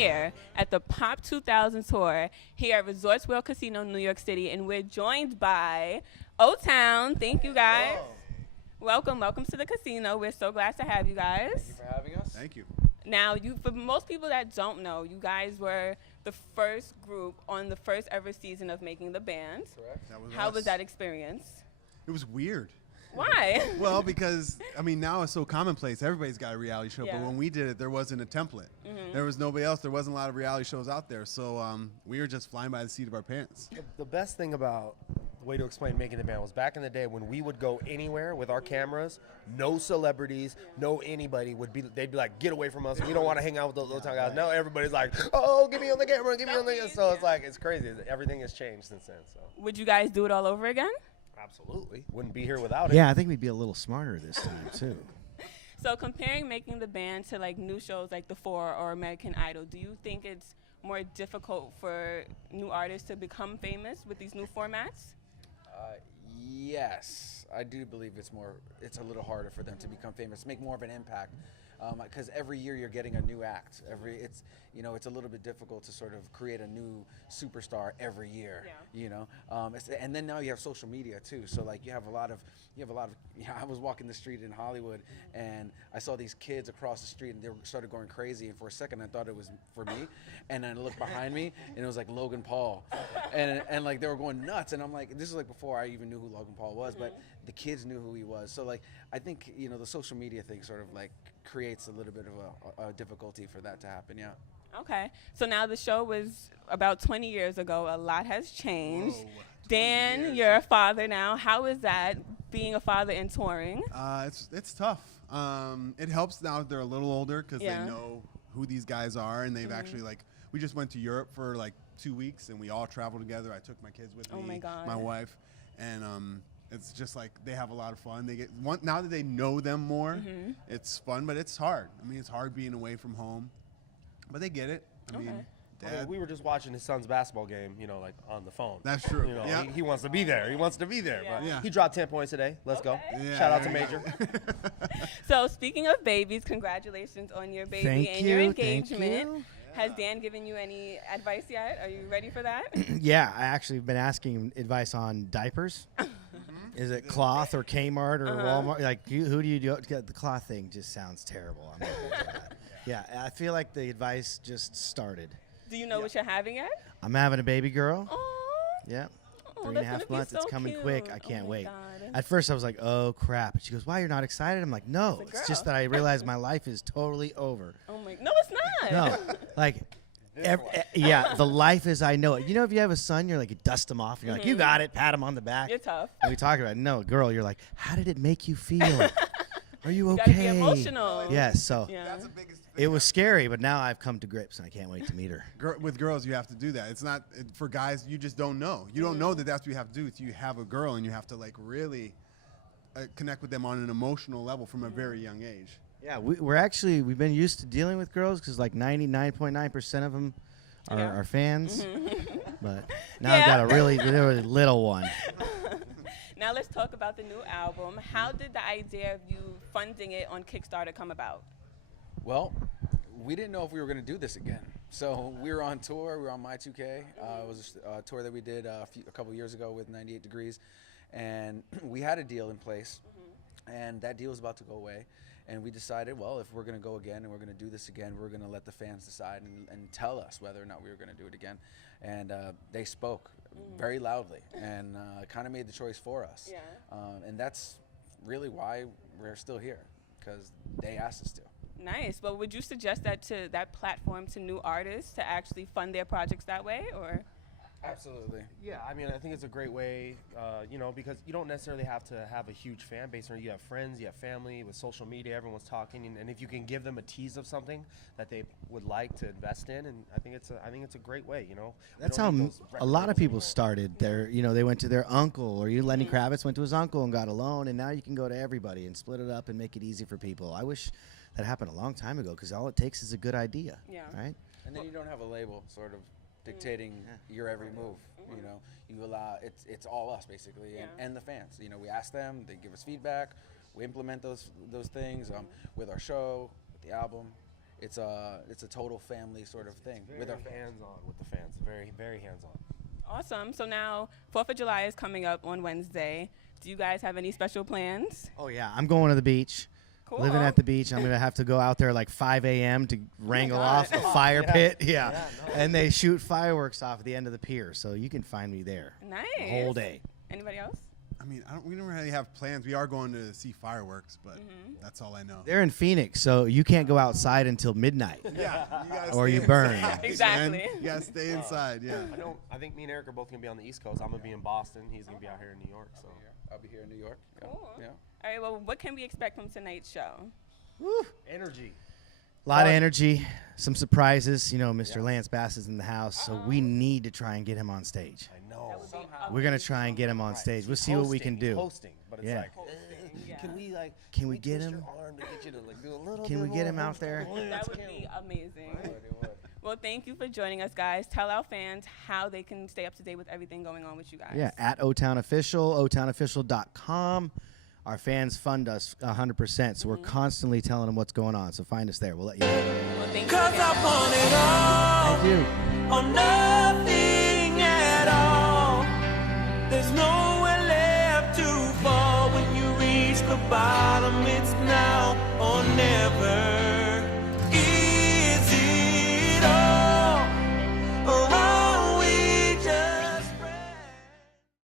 here at the Pop 2000 tour here at Resorts World Casino, New York City, and we're joined by O-Town. Thank you, guys. Welcome to the casino. We're so glad to have you guys. Thank you for having us. Thank you. Now, for most people that don't know, you guys were the first group on the first ever season of Making the Band. Correct. How was that experience? It was weird. Why? Well, because, I mean, now it's so commonplace. Everybody's got a reality show. Yeah. But when we did it, there wasn't a template. There was nobody else. There wasn't a lot of reality shows out there. So we were just flying by the seat of our pants. The best thing about the way to explain Making the Band was back in the day when we would go anywhere with our cameras, no celebrities, no anybody they'd be like, get away from us. We don't want to hang out with those little guys. Now everybody's like, oh, get me on the camera, get me on the camera. So it's like, it's crazy. Everything has changed since then. So Would you guys do it all over again? absolutely. Wouldn't be here without it. Yeah, I think we'd be a little smarter this time, too. So comparing Making the Band to like new shows like The Four or American Idol, do you think it's more difficult for new artists to become famous with these new formats? Yes, I do believe it's a little harder for them to become famous, make more of an impact, because every year you're getting a new act. It's a little bit difficult to sort of create a new superstar every year. Yeah. And then now you have social media too. So like you have a lot of. I was walking the street in Hollywood and I saw these kids across the street and they started going crazy. And for a second I thought it was for me, and then I looked behind me and it was like Logan Paul, and like they were going nuts. And I'm like, this is like before I even knew who Logan Paul was, but the kids knew who he was. So like I think the social media thing sort of like creates a little bit of a difficulty for that to happen. Yeah. Okay. So now the show was about 20 years ago. A lot has changed. Whoa, 20 Dan, years. you're a father now. How is that, being a father and touring? It's tough. It helps now that they're a little older because Yeah. they know who these guys are, and they've actually we just went to Europe for like 2 weeks, and we all traveled together. I took my kids with me, Oh my God. my wife, and it's just like they have a lot of fun. They get now that they know them more. It's fun, but it's hard. I mean, it's hard being away from home, but they get it. I mean, I mean, Dad. we were just watching his son's basketball game, like on the phone. That's true. He, he wants to be there. He wants to be there. Yeah. But Yeah. he dropped 10 points today. Let's go. Yeah, Shout out to there you Major. So speaking of babies, congratulations on your baby Thank and you, your thank engagement. you. Has Dan given you any advice yet? Are you ready for that? Yeah, I actually have been asking advice on diapers. Is it cloth or Kmart or Walmart? Like, who do you do? The cloth thing just sounds terrible. I'm not gonna do that. Yeah, I feel like the advice just started. Do you know what you're having yet? I'm having a baby girl. Aww. Yeah. Oh, 3.5 that's gonna be months. so It's coming cute. quick. I Oh can't my wait. God. At first, I was like, oh, crap. And she goes, why, you're not excited? I'm like, no. It's a It's just girl. that I realized my life is totally over. Oh my, no, it's not. No. Like, yeah, the life as I know it. You know, if you have a son, you're like, you dust him off. And you're like, you got it. Pat him on the back. You're tough. And we talk about it. No, girl, you're like, how did it make you feel? Are you You gotta be okay? emotional. Yes. So Yeah. That's the biggest. it was scary, but now I've come to grips and I can't wait to meet her. With girls, you have to do that. It's not for guys. You just don't know. You don't know that that's what you have to do. If you have a girl and you have to like really connect with them on an emotional level from a very young age. Yeah, we've been used to dealing with girls because like 99.9% of them are fans. But now I've got a really little one. Now let's talk about the new album. How did the idea of you funding it on Kickstarter come about? Well, we didn't know if we were going to do this again. So we were on tour. We were on My 2K. It was a tour that we did a couple years ago with 98 Degrees. And we had a deal in place. And that deal was about to go away. And we decided, well, if we're going to go again and we're going to do this again, we're going to let the fans decide and tell us whether or not we were going to do it again. And they spoke very loudly and kind of made the choice for us. Yeah. And that's really why we're still here, because they asked us to. Nice. Well, would you suggest that platform to new artists to actually fund their projects that way, or? Absolutely. Yeah, I mean, I think it's a great way, because you don't necessarily have to have a huge fan base, or you have friends, you have family. With social media, everyone's talking, and if you can give them a tease of something that they would like to invest in, and I think it's a great way, That's how a lot of people started. They went to their uncle, or Lenny Kravitz went to his uncle and got a loan, and now you can go to everybody and split it up and make it easy for people. I wish that happened a long time ago, because all it takes is a good idea, right? And then you don't have a label sort of dictating your every move. You allow it's all us basically, and the fans. We ask them, they give us feedback, we implement those things with our show, with the album. it's a total family sort of thing with our fans. hands-on with the fans. Very, very hands-on. Awesome. So now 4th of July is coming up on Wednesday. Do you guys have any special plans? Oh yeah, I'm going to the beach. Cool. Living at the beach, I'm gonna have to go out there like 5 a.m. to wrangle God. off a fire pit. Yeah, no. and they shoot fireworks off at the end of the pier, so you can find me there Nice. the whole day. Anybody else? I mean, we don't really have plans. We are going to see fireworks, but that's all I know. They're in Phoenix, so you can't go outside until midnight, Yeah, you gotta or stay you burn. inside, Exactly. man. You gotta stay inside. Yeah. I think me and Eric are both gonna be on the East Coast. I'm gonna be in Boston. He's gonna be out here in New York. So I'll be here in New York. Yeah. Cool. Yeah. All right. Well, what can we expect from tonight's show? energy. A lot of energy, some surprises. You know, Mr. Lance Bass is in the house, so we need to try and get him on stage. I know. We're gonna try and get him on stage. We'll see what we can do. Hosting, but it's Yeah. like, Yeah. can we like? Can we get twist him? your arm to get you to like do a little Can bit we get more him out there? That would be amazing. Well, thank you for joining us, guys. Tell our fans how they can stay up to date with everything going on with you guys. Yeah, at O-Town Official, otownofficial.com. Our fans fund us 100%, so we're constantly telling them what's going on. So find us there. We'll let you know. Well, thank you Cause I again. want it all Thank you. or nothing at all. There's nowhere left to fall when you reach the bottom. It's now or never.